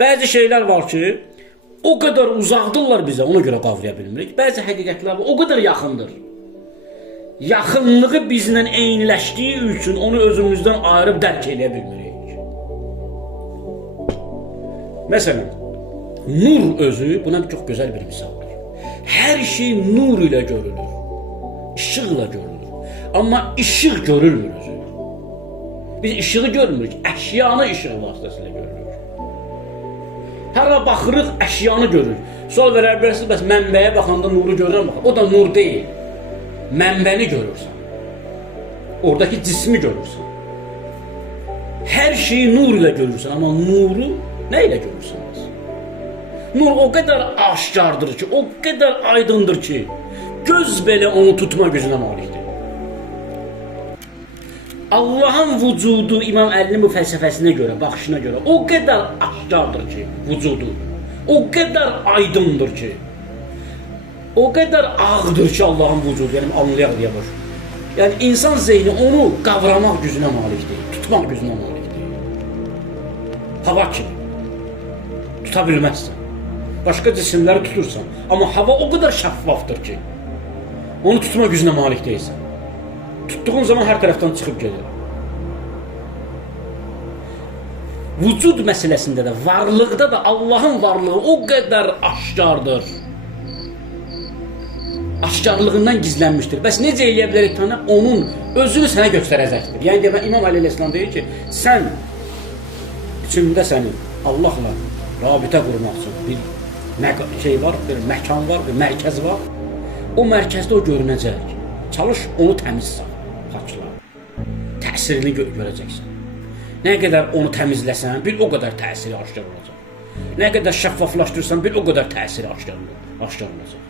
Bəzi şeylər var ki, o qədər uzaqdırlar bizə, ona görə qavraya bilmirik. Bəzi həqiqətlər var, o qədər yaxındır. Yaxınlığı bizlə eyniləşdiyi üçün onu özümüzdən ayırıb dərk edə bilmirik. Məsələn, nur özü buna çox gözəl bir misaldır. Hər şey nur ilə görülür, işıqla görülür. Amma işıq görülmür özü. Biz işığı görmürük, əşyanı işıq vasitəsilə görürük. Hələ baxırıq, əşyanı görürük. Sual verər bilərsiniz, bəs mənbəyə baxanda nuru görürəm, o da nur deyil. Mənbəni görürsən. Oradakı cismi görürsən. Hər şeyi nur ilə görürsən, amma nuru nə ilə görürsünüz? Nur o qədər aşkardır ki, o qədər aydındır ki, göz belə onu tutma gücünə malikdir. Allahın vücudu İmam Əlinin bu fəlsəfəsinə görə, baxışına görə o qədər aşkardır ki, vücudu, o qədər aydındır ki, o qədər ağdır ki Allahın vücudu, yəni anlayaq deyə baş. Yəni insan zeyni onu qavramaq gücünə malik deyil, tutmaq gücünə malik deyil. Hava kimi. Tuta bilməzsən. Başqa cisimləri tutursan, amma hava o qədər şəffafdır ki, onu tutma gücünə malik deyilsən. Tutduğun zaman hər tərəfdən çıxıb gedir. Vücud məsələsində də, varlıqda da Allahın varlığı o qədər aşkardır. Aşkarlığından gizlənmişdir. Bəs necə eləyə bilərik tanı? Onun özünü sənə göstərəcəkdir. Yəni demək, İmam Əli Əleyhisselam deyir ki, sən içində sənin Allahla rabitə qurmaq üçün bir şey var, bir məkan var, bir mərkəz var. O mərkəzdə o görünəcək. Çalış, onu təmiz sal, paçla. Təsirini görəcəksən. Nə qədər onu təmizləsən, bir o qədər təsiri aşkar olacaq. Nə qədər şəffaflaşdırırsan, bir o qədər təsiri aşkar olacaq.